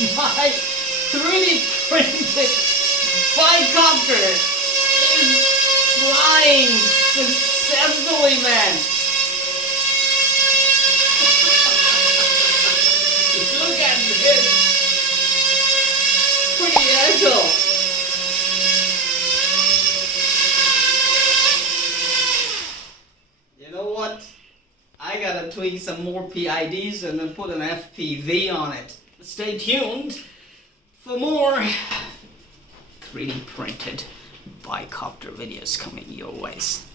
My 3D printed bi-copter is flying successfully, man. Look at this. Pretty agile. You know what? I gotta tweak some more PIDs and then put an FPV on it. Stay tuned for more 3D printed bi-copter videos coming your ways.